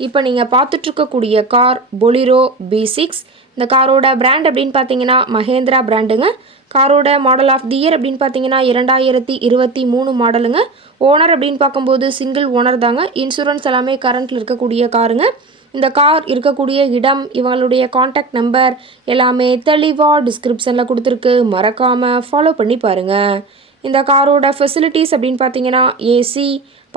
இப்போ நீங்கள் பார்த்துட்ருக்கக்கூடிய கார் பொலிரோ பி சிக்ஸ் இந்த காரோட பிராண்ட் அப்படின்னு பார்த்தீங்கன்னா மஹேந்திரா பிராண்டுங்க காரோட மாடல் ஆஃப் தி இயர் அப்படின்னு பார்த்தீங்கன்னா இரண்டாயிரத்தி இருபத்தி மூணு மாடலுங்க ஓனர் அப்படின்னு பார்க்கும்போது சிங்கிள் ஓனர் தாங்க. இன்சூரன்ஸ் எல்லாமே கரண்ட்டில் இருக்கக்கூடிய காருங்க. இந்த கார் இருக்கக்கூடிய இடம் இவங்களுடைய காண்டாக்ட் நம்பர் எல்லாமே தெளிவாக டிஸ்கிரிப்ஷனில் கொடுத்துருக்கு. மறக்காமல் ஃபாலோ பண்ணி பாருங்கள் இந்த காரோட ஃபெசிலிட்டிஸ் அப்படின்னு பார்த்தீங்கன்னா AC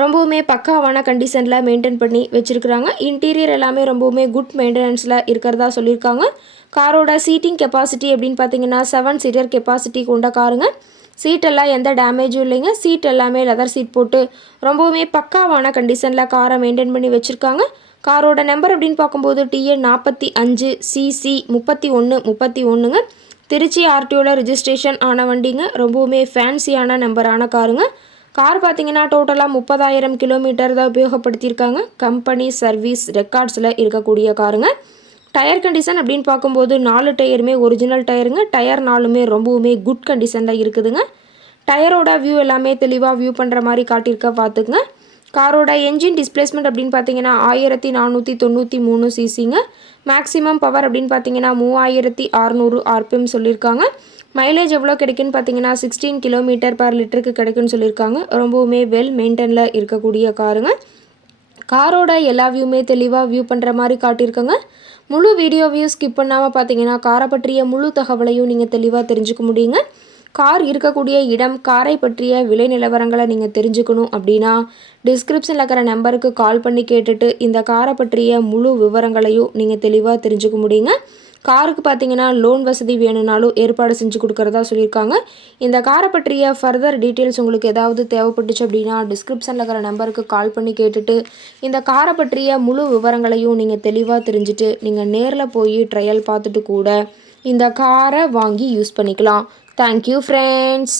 ரொம்பவுமே பக்காவான கண்டிஷனில் மெயின்டைன் பண்ணி வச்சுருக்குறாங்க. இன்டீரியர் எல்லாமே ரொம்பவுமே குட் மெயின்டெனன்ஸில் இருக்கிறதா சொல்லியிருக்காங்க. காரோட சீட்டிங் கெப்பாசிட்டி அப்படின்னு பார்த்தீங்கன்னா செவன் சீட்டர் கெப்பாசிட்டி கொண்ட காருங்க சீட்டெல்லாம் எந்த டேமேஜும் இல்லைங்க. சீட் எல்லாமே லெதர் சீட் போட்டு ரொம்பவுமே பக்காவான கண்டிஷனில் காரை மெயின்டைன் பண்ணி வச்சுருக்காங்க. காரோட நம்பர் அப்படின்னு பார்க்கும்போது டிஎன் நாற்பத்தி அஞ்சு சிசி முப்பத்தி ஒன்று முப்பத்தி ஒன்றுங்க திருச்சி ஆர்டிஓவில் ரிஜிஸ்ட்ரேஷன் ஆன வண்டிங்க. ரொம்பவுமே ஃபேன்சியான நம்பரான காருங்க கார் பார்த்தீங்கன்னா டோட்டலாக முப்பதாயிரம் கிலோமீட்டர் தான் உபயோகப்படுத்தியிருக்காங்க. கம்பெனி சர்வீஸ் ரெக்கார்ட்ஸில் இருக்கக்கூடிய காருங்க. டயர் கண்டிஷன் அப்படின்னு பார்க்கும்போது நாலு டயருமே ஒரிஜினல் டயருங்க டயர் நாலுமே ரொம்பவுமே குட் கண்டிஷனில் இருக்குதுங்க. டயரோட வியூ எல்லாமே தெளிவாக வியூ பண்ணுற மாதிரி காட்டியிருக்க பார்த்துக்குங்க. காரோட என்ஜின் டிஸ்பிளேஸ்மெண்ட் அப்படின்னு பார்த்தீங்கன்னா ஆயிரத்தி நானூற்றி தொண்ணூற்றி மூணு சிசிங்க மேக்ஸிமம் பவர் அப்படின்னு பார்த்தீங்கன்னா மூவாயிரத்தி அறநூறு ஆர்பிஎம் சொல்லியிருக்காங்க மைலேஜ் எவ்வளோ கிடைக்குன்னு பார்த்தீங்கன்னா சிக்ஸ்டீன் கிலோமீட்டர் பர் லிட்டருக்கு கிடைக்குன்னு சொல்லியிருக்காங்க ரொம்பவுமே வெல் மெயின்டெனில் இருக்கக்கூடிய காருங்க. காரோட எல்லா வியூமே தெளிவாக வியூ பண்ணுற மாதிரி காட்டியிருக்கோங்க. முழு வீடியோவையும் ஸ்கிப் பண்ணாமல் பார்த்தீங்கன்னா காரை பற்றிய முழு தகவலையும் நீங்கள் தெளிவாக தெரிஞ்சுக்க முடியுங்க. கார் இருக்கக்கூடிய இடம் காரை பற்றிய விலை நிலவரங்களை நீங்கள் தெரிஞ்சுக்கணும் அப்படின்னா டிஸ்கிரிப்ஷனில் இருக்கிற நம்பருக்கு கால் பண்ணி கேட்டுட்டு இந்த காரை பற்றிய முழு விவரங்களையும் நீங்கள் தெளிவாக தெரிஞ்சுக்க முடியுங்க. காருக்கு பார்த்தீங்கன்னா லோன் வசதி வேணும்னாலும் ஏற்பாடு செஞ்சு கொடுக்குறதா சொல்லியிருக்காங்க. இந்த காரை பற்றிய ஃபர்தர் டீட்டெயில்ஸ் உங்களுக்கு ஏதாவது தேவைப்பட்டுச்சு அப்படின்னா டிஸ்கிரிப்ஷனில் இருக்கிற நம்பருக்கு கால் பண்ணி கேட்டுட்டு இந்த காரை பற்றிய முழு விவரங்களையும் நீங்கள் தெளிவாக தெரிஞ்சுட்டு நீங்கள் நேரில் போய் ட்ரையல் பார்த்துட்டு கூட இந்த காரை வாங்கி யூஸ் பண்ணிக்கலாம். Thank you friends